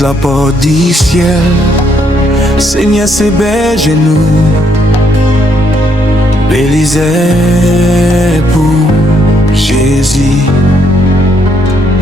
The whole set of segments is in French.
l'église la porte du ciel. Seigneur c'est berger nous, Bélisée pour Jésus.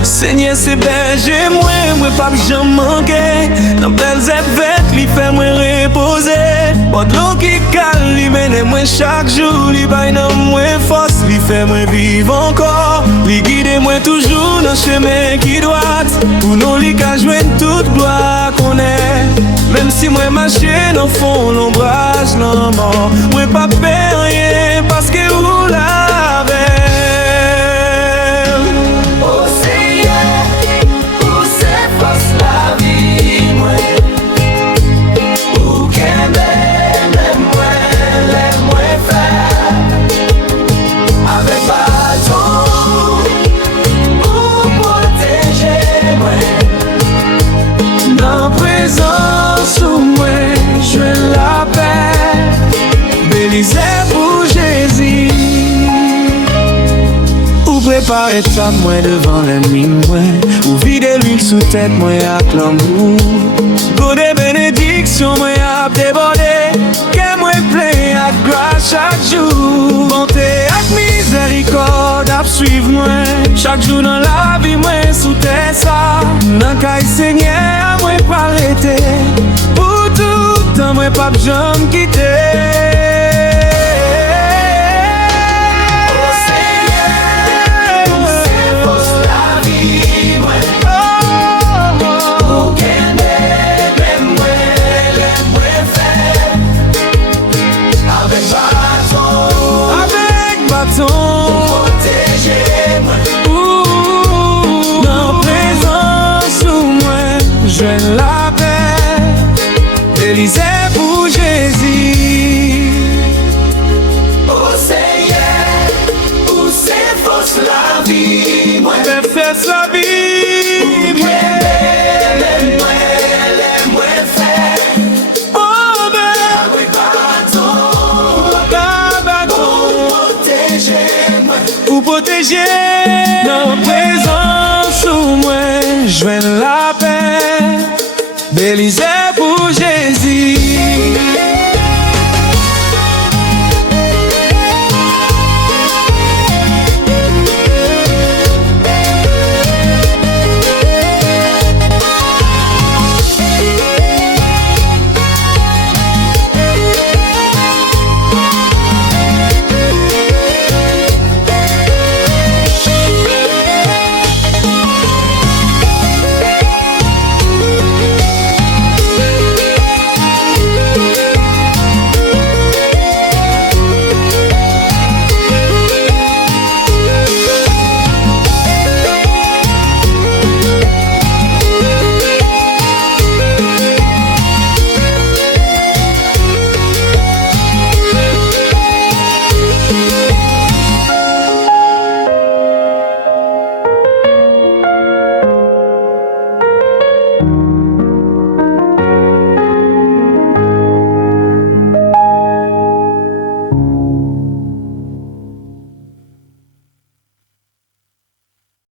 Seigneur c'est berger moi pas jamais manqué. Dans belles évêques li fait moi reposer. Bon l'eau qui cale li mène moi chaque jour. Li baille dans moi force, li fait moi vivre encore. Li guide moi toujours dans chemin qui droit. Pour nous li ka joindre toute gloire qu'on est. Même si moi marche dans fond l'ombrage la mort, moi pas peur rien parce que vous l'avez. Oh Seigneur, pour ces forces la vie moi, pour qu'elle l'aime-moi faire avec bâton pour protéger moi. Dans présence où moi je la paix, Bélisée pour Jésus. Ou préparer ta moi devant l'ennemi moi, ou vider l'huile sous tête moi avec l'amour. Pour des bénédictions moi à déborder, que moi plein à grâce chaque jour. Bonté avec miséricorde à suivre moi, chaque jour dans la vie moi sous terre ça. Dans caille Seigneur moi pas arrêter, pour tout temps moi pas jamais quitter. Dans présence où moi je la paix, Bélisée pour Jésus. Oh Seigneur, pour ces forces la vie moi, Fais la vie.